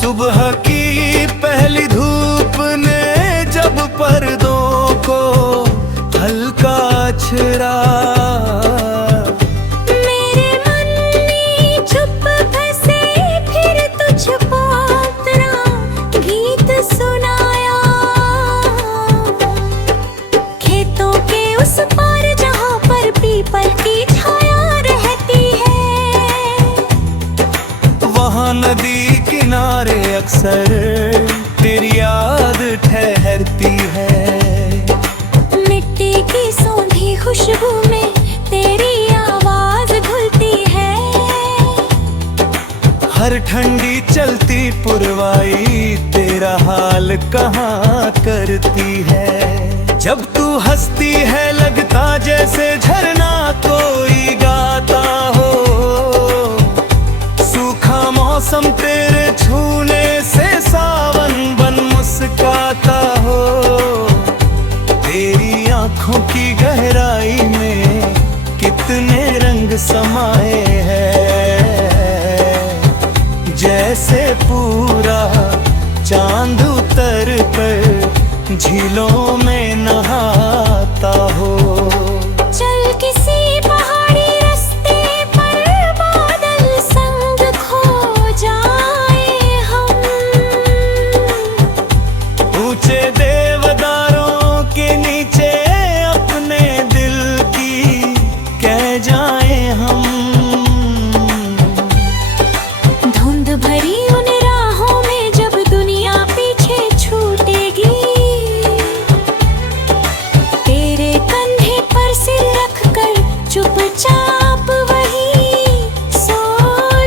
सुबह की पहली धूप ने जब पर्दों को हल्का छेड़ा, मेरे मन ने चुप बसे फिर तुझको अपना गीत सुनाया। खेतों के उस पार जहाँ पर पीपल की छाया रहती है, वहाँ नदी किनारे अक्सर तेरी याद ठहरती है। मिट्टी की सौंधी खुशबू में तेरी आवाज घुलती है। हर ठंडी चलती पुरवाई तेरा हाल कहाँ करती है। जब तू हंसती है लगता जैसे झरना कोई गाता हो, सूखा मौसम तेरे छूने से सावन बन मुस्काता हो। तेरी आंखों की गहराई में कितने रंग समाए हैं, जैसे पूरा चांद उतर कर झीलों में नहाता हो। चल किसी पहाड़ी रास्ते पर बादल संग खो जाए हम, ऊंचे देवदारों के नीचे अपने दिल की कह जाए हम। धुंध भरी उन राहों में जब दुनिया पीछे छूटेगी, तेरे कंधे पर सिर रख कर चुपचाप वही सो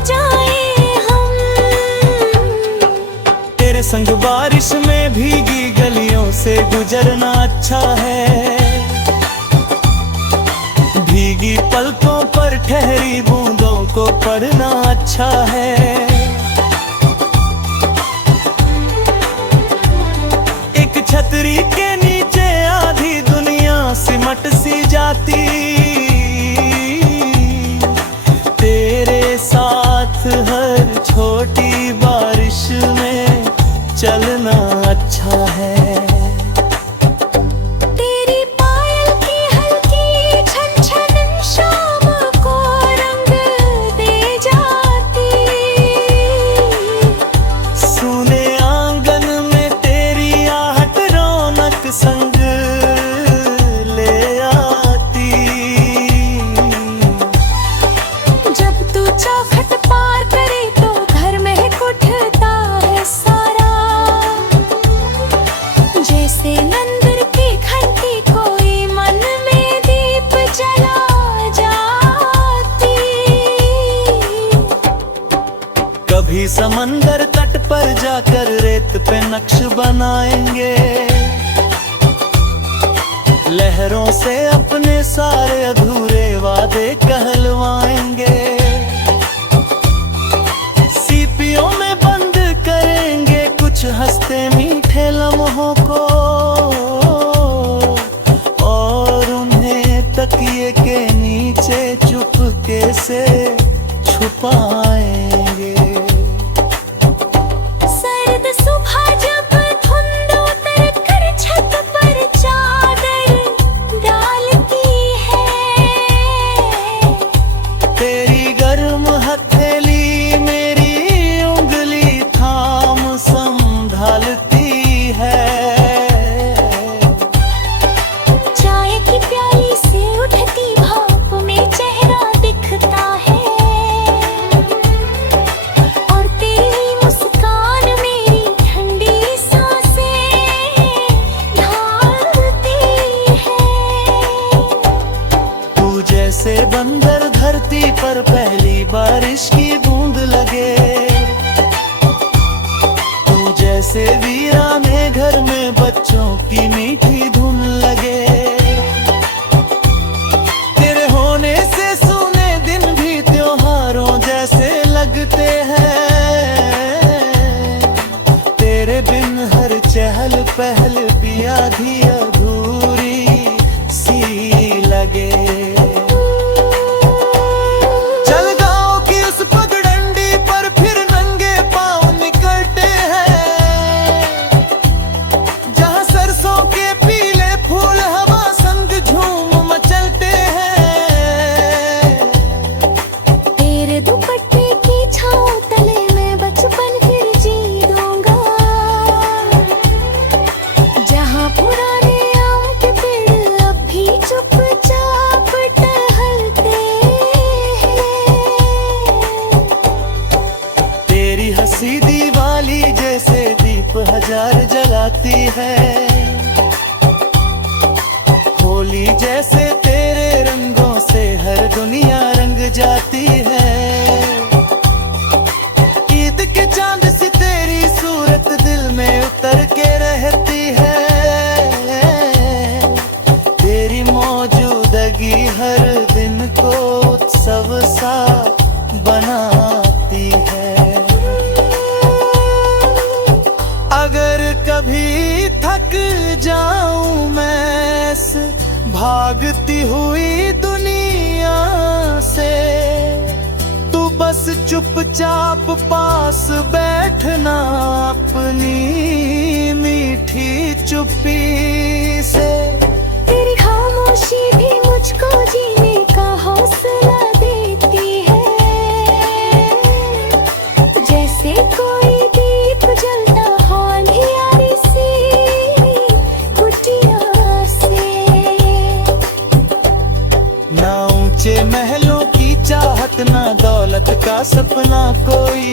जाए हम। तेरे संग बारिश में भीगी गलियों से गुजरना अच्छा है, भीगी पलकों पर ठहरी बूंदों को पढ़ना अच्छा है। एक छतरी के नीचे आधी दुनिया सिमट सी जाती, तेरे साथ हर छोटी बारिश में चलना अच्छा है। तेरी पायल की हल्की छन छन शाम को रंग दे जाती, सुने आंगन में तेरी आहट रौनक संग ले आती। जब तू चौखट पार करे तो घर में उठता है सारा, जैसे मंदिर की घंटी कोई मन में दीप जला जाती। कभी समंदर तट पर जाकर रेत पे नक्श बनाएंगे, लहरों से अपने सारे अधूरे वादे कहलवाएंगे। सीपियों में बंद करेंगे कुछ हंसते मीठे लम्हों को, और उन्हें तकिए के नीचे चुपके से छुपाएंगे। सर्द सुबह जब धुंध उतर कर छत पर चादर डालती है, तेरी गर्म हथेली मेरी उंगली थाम संभालती है। चाय की प्याली से उठती भाप में चेहरा दिखता है, और तेरी मुस्कान मेरी ठंडी सांसें ढालती है। तू जैसे बंदर धरती पर पहली बारिश की बूंद लगे, तू जैसे वीराने घर में बच्चों की मीठी धुन लगे। तेरे होने से सूने दिन भी त्योहारों जैसे लगते हैं, तेरे बिन हर चहल पहल भी आधी अधूरी सी लगे। चल गाँव की उस पगडंडी पर फिर नंगे पाँव निकलते जाती है। होली जैसे तेरे रंगों से हर दुनिया रंग जाती है। ईद के चांद सी तेरी सूरत दिल में उतर के रहती है। तेरी मौजूदगी हर दिन को उत्सव सा बनाती है। अगर कभी थक जाऊं मैं इस भागती हुई दुनिया से, तू बस चुपचाप पास बैठना अपनी मीठी चुप्पी से। तेरी खामोशी भी मुझको जीने का हौसला देती है। जैसे कोई दीप जलता हो अंधियारी सी कुटिया से। ना ऊंचे महलों की चाहत, ना दौलत का सपना कोई,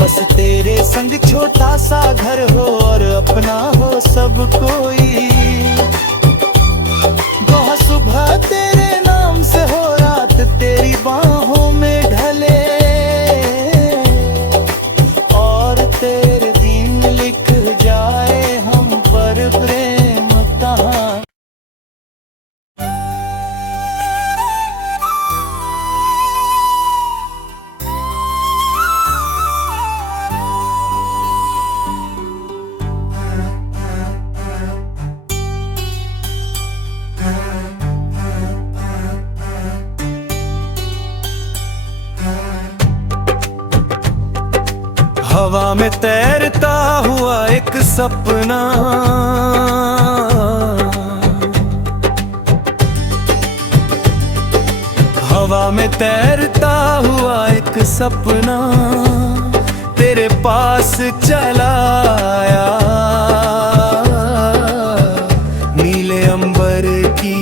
बस तेरे संग छोटा सा घर हो और अपना हो सब कोई। वह सुबह तेरे नाम से हो, रात तेरी बाहों में ढले, और तेरे दिन लिख जाए हम पर प्रेम कहानी। हवा में तैरता हुआ एक सपना, हवा में तैरता हुआ एक सपना तेरे पास चला आया। नीले अंबर की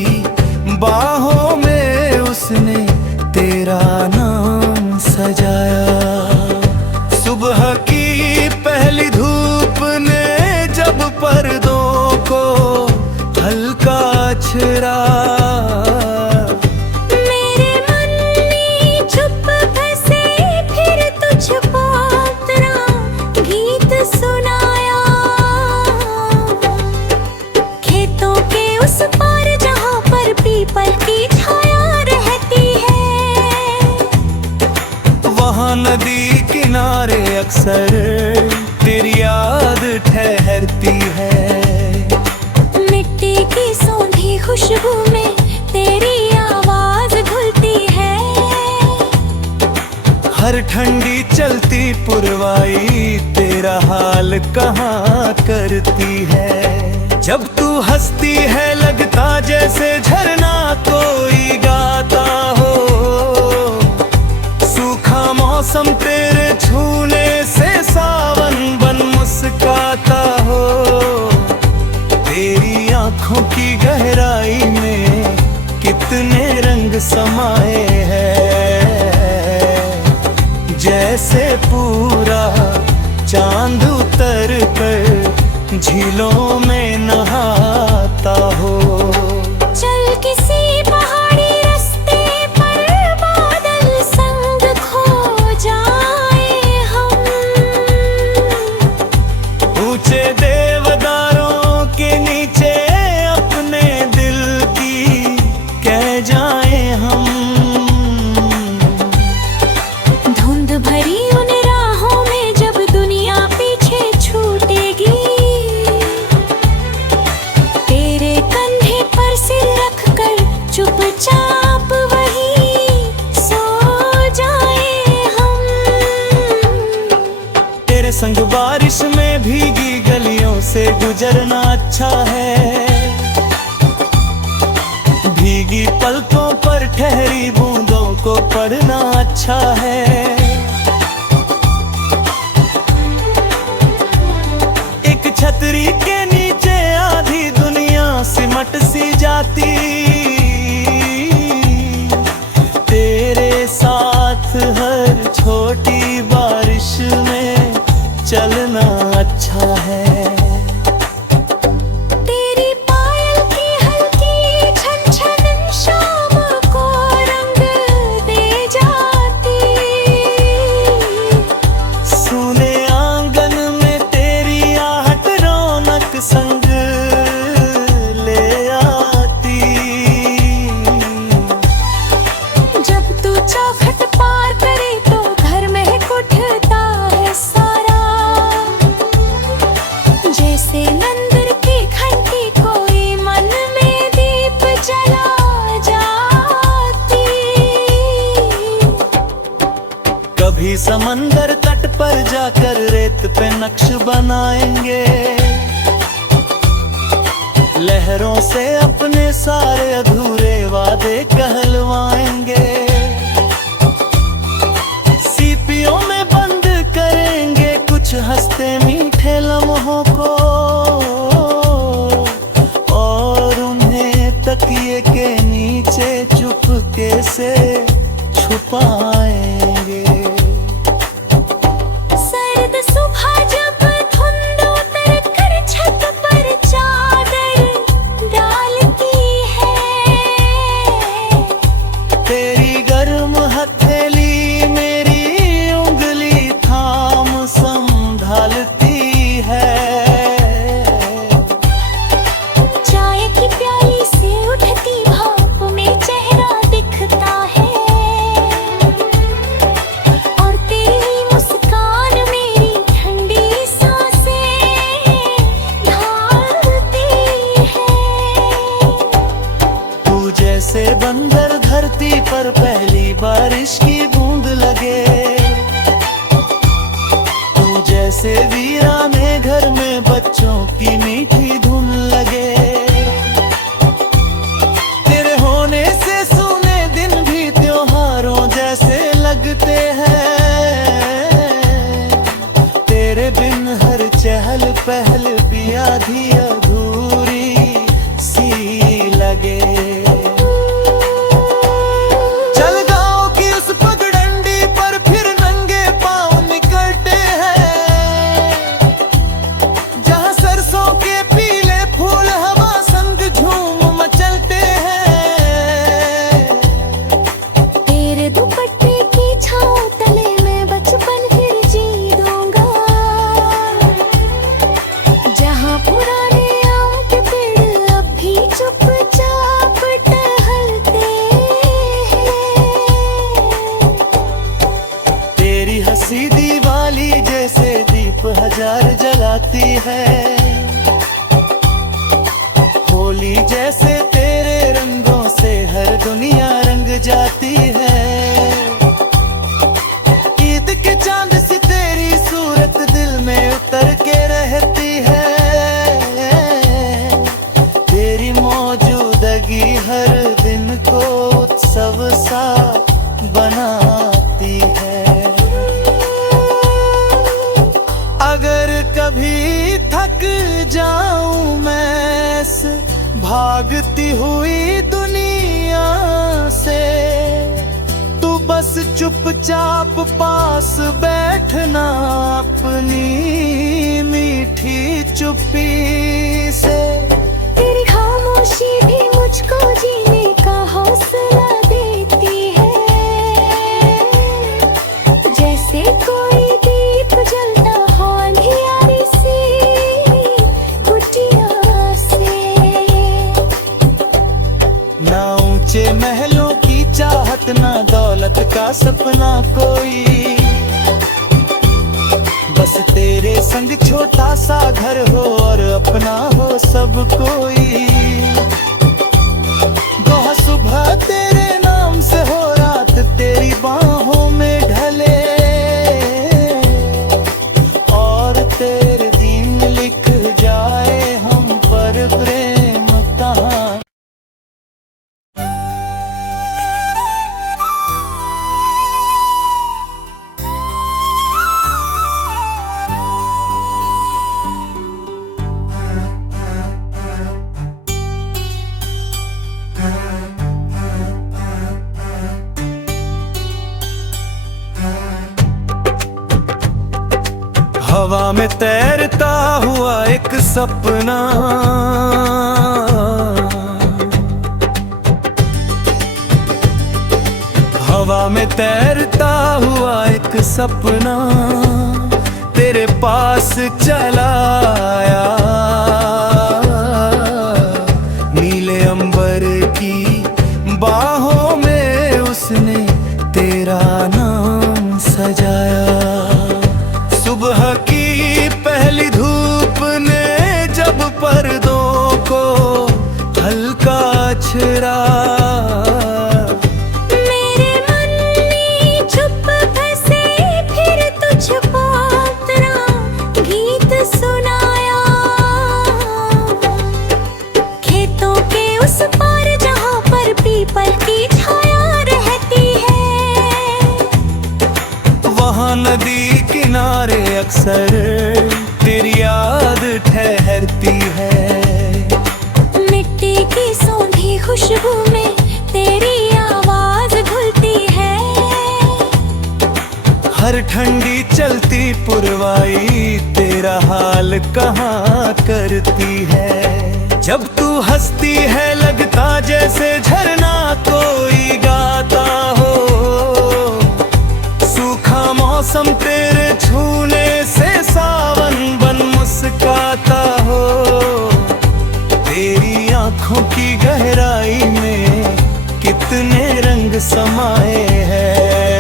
बाहों में उसने तेरा नाम सजाया। सुबह की पहली धूप ने जब पर्दों को हल्का छेड़ा, मेरे मन में छुप बसे फिर तुझको अपना गीत सुनाया। खेतों के उस पार जहाँ पर पीपल की छाया रहती है, वहाँ नदी किनारे अक्सर तेरी याद ठहरती है। मिट्टी की सौंधी खुशबू में तेरी आवाज घुलती है। हर ठंडी चलती पुरवाई तेरा हाल कहाँ करती है। जब तू हंसती है लगता जैसे झरना कोई गाता हो। सूखा मौसम तेरे छूने से सावन बन मुस्काता हो। तेरी आंखों की गहराई में कितने रंग समाए हैं। जैसे पूरा चांद उतर कर झीलों में नहाता हो। चल किसी पहाड़ी रास्ते पर बादल संग खो जाए हम। ऊंचे देवदारों के नीचे अपने दिल की कह जाए हम। धुंध भरी उन राहों में जब दुनिया पीछे छूटेगी, तेरे कंधे पर सिर रख कर चुपचाप वही सो जाए हम। तेरे संग बारिश में भीगी गलियों से गुजरना अच्छा है। भीगी पलकों पर ठहरी बूंदों को पढ़ना अच्छा है। एक छतरी के नीचे आधी दुनिया सिमट सी जाती। तेरे साथ हर छोटी बारिश में चलना अच्छा समंदर तट पर जाकर रेत पे नक्श बनाएंगे। लहरों से अपने सारे अधूरे वादे कहलवाएंगे। सीपियों में बंद करेंगे कुछ हंसते मीठे लम्हों को, और उन्हें तकिए के नीचे चुपके से छुपाएंगे। सर्द सुबह जब धुंध उतर कर छत पर चादर डालती है, तेरी गर्म हथेली मेरी उंगली थाम संभालती है। चाय की प्याली से उठती भाप में चेहरा दिखता है, और तेरी मुस्कान मेरी ठंडी सांसें ढालती है। तू जैसे बंदर धरती पर पहली बारिश की बूंद लगे, तू जैसे वीराने घर में बच्चों की मीठी धुन लगे। तेरे होने से सूने दिन भी त्योहारों जैसे लगते हैं। तेरे बिन हर चहल पहल भी आधी अधूरी सी लगे। चल गाँव की उस पगडंडी पर फिर नंगे पाँव निकलते हैं, जहाँ सरसों के पीले फूल हवा संग झूम मचलते हैं। तेरे दुपट्टे की छाँव तले मैं बचपन फिर जी दूंगा, जहाँ पुराने आम के पेड़ अब भी चुपचाप टहलते हैं। तेरी हंसी दीवाली जैसे दीप हजार जलाती है। होली जैसे तेरे रंगों से हर दुनिया रंग जाती है। ईद के चांद सी तेरी सूरत दिल में उतर के रहती है। तेरी मौजूदगी हर दिन को उत्सव सा बनाती है। अगर कभी थक जाऊं मैं इस भागती हुई दुनिया से, तू बस चुपचाप पास बैठना अपनी मीठी चुप्पी से। तेरी खामोशी भी मुझको जीने का हौसला देती है, जैसे कोई दीप जलता हो अंधियारी सी कुटिया से। ना ऊंचे महलों की चाहत ना दौलत का सपना कोई, बस तेरे संग छोटा सा घर हो और अपना हो सब कोई। दोहा सुबह तेरे नाम से हो, रात तेरी बाहों में ढले, और तेरे दिन लिख जाए हम पर प्रेम कहानी। हवा में तैरता हुआ एक सपना, हवा में तैरता हुआ एक सपना तेरे पास चला आया। नीले अंबर की बाहों में उसने तेरा नाम सजाया। सुबह की पहली धूप ने जब पर्दों को हल्का छेड़ा, मेरे मन में छुप बसे फिर किनारे अक्सर तेरी याद ठहरती है। मिट्टी की सौंधी खुशबू में तेरी आवाज घुलती है। हर ठंडी चलती पुरवाई तेरा हाल कहाँ करती है। जब तू हंसती है लगता जैसे झरना कोई गाता हो। सूखा मौसम तेरे छूने से सावन बन मुस्काता हो। तेरी आंखों की गहराई में कितने रंग समाए हैं।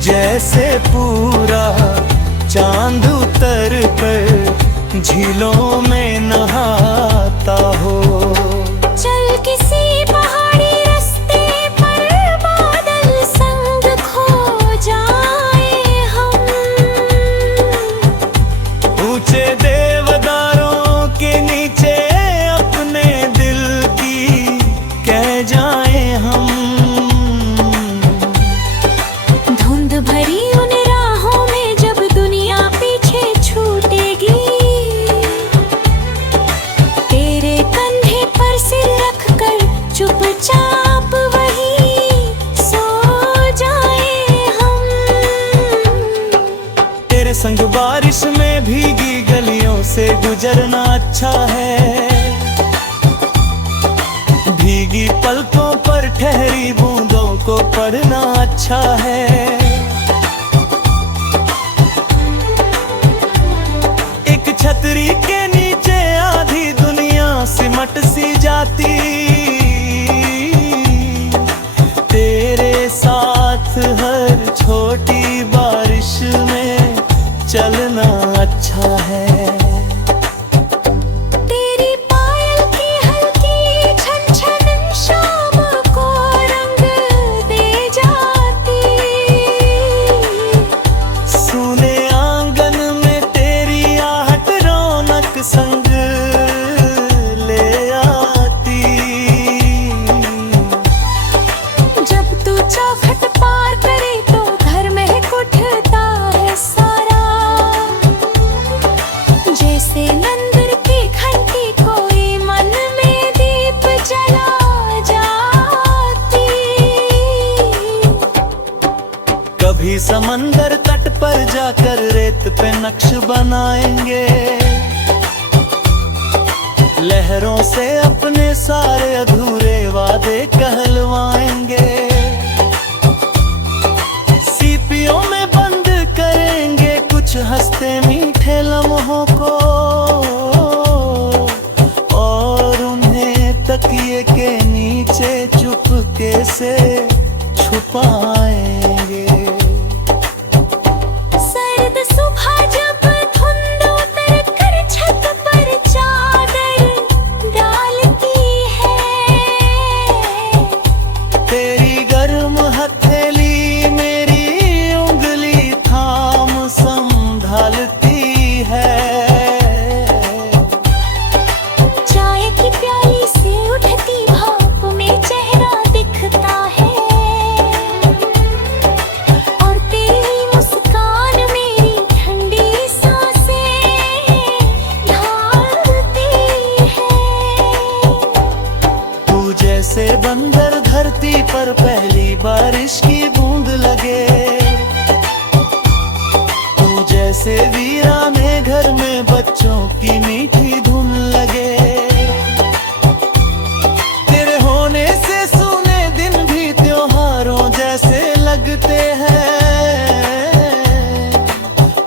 जैसे पूरा चांद उतर कर झीलों में नहाता हो। चल किसी पहाड़ी रास्ते पर बादल संग खो जाए हम। ऊंचे देवदारों के नीचे अपने दिल की कह जाए हम। धुंध भरी उन राहों में जब दुनिया पीछे छूटेगी। तेरे कंधे पर सिर रख कर चुपचाप वही सो जाए हम। तेरे संग बारिश में भीगी गलियों से गुजरना अच्छा है। भीगी पलकों पर ठहरी बूंदों को पढ़ना अच्छा है। एक छतरी के नीचे आधी दुनिया सिमट सी जाती। तेरे साथ हर छोटी बारिश में चलना अच्छा है। तेरी पायल की हल्की छन छन शाम को रंग दे जाती। सुने आंगन में तेरी आहट रौनक संग ले आती। जब तू चौखट पार करे तो घर में उठता है सारा। जैसे मंदिर की घंटी कोई मन में दीप जला जाती। कभी समंदर तट पर जाकर रेत पे नक्श बनाएंगे। लहरों से अपने सारे अधूरे वादे कहलवाएंगे। सीपियों में बंद करेंगे कुछ हंसते मीठे लम्हों को। और उन्हें तकिए के नीचे चुपके से छुपाएंगे। सर्द सुबह जब धुंध उतर कर छत पर चादर डालती है। तेरी गर्म हथेली मेरी उंगली थाम संभालती है। चाय की प्याली से उठती भाप में चेहरा दिखता है। और तेरी मुस्कान मेरी ठंडी सांसें ढालती है। तू जैसे बंदर धरती पर पहली बारिश की बूंद लगे। तू जैसे वीराने घर में बच्चों की मीठी धुन लगे। तेरे होने से सूने दिन भी त्योहारों जैसे लगते हैं।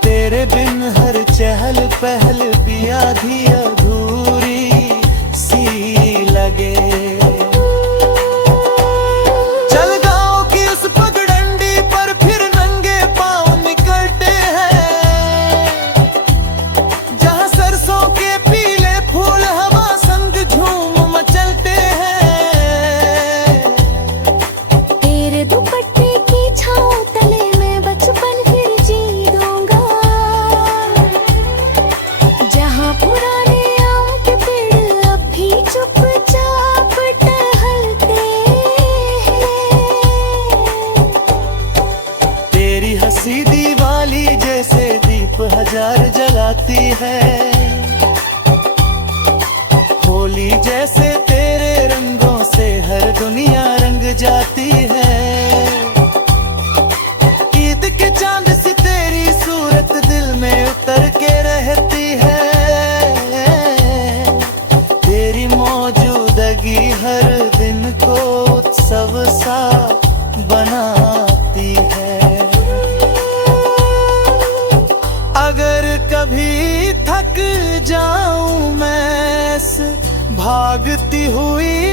तेरे बिन हर चहल पहल भी आधी अधूरी सी लगे। चल गाँव की उस पगडंडी पर फिर नंगे पाँव निकलते हैं। जहाँ सरसों के पीले फूल हवा संग झूम मचलते हैं। तेरे दुपट्टे की छाँव तले मैं बचपन फिर जी दूंगा। जहाँ पुराने प्यार जलाती है। होली जैसे तेरे रंगों से हर दुनिया रंग जाती है। ईद के चांद सी तेरी सूरत दिल में उतर के रहती है। तेरी मौजूदगी हर दिन को उत्सव सा बनाती है। अगर कभी थक जाऊं मैं भागती हुई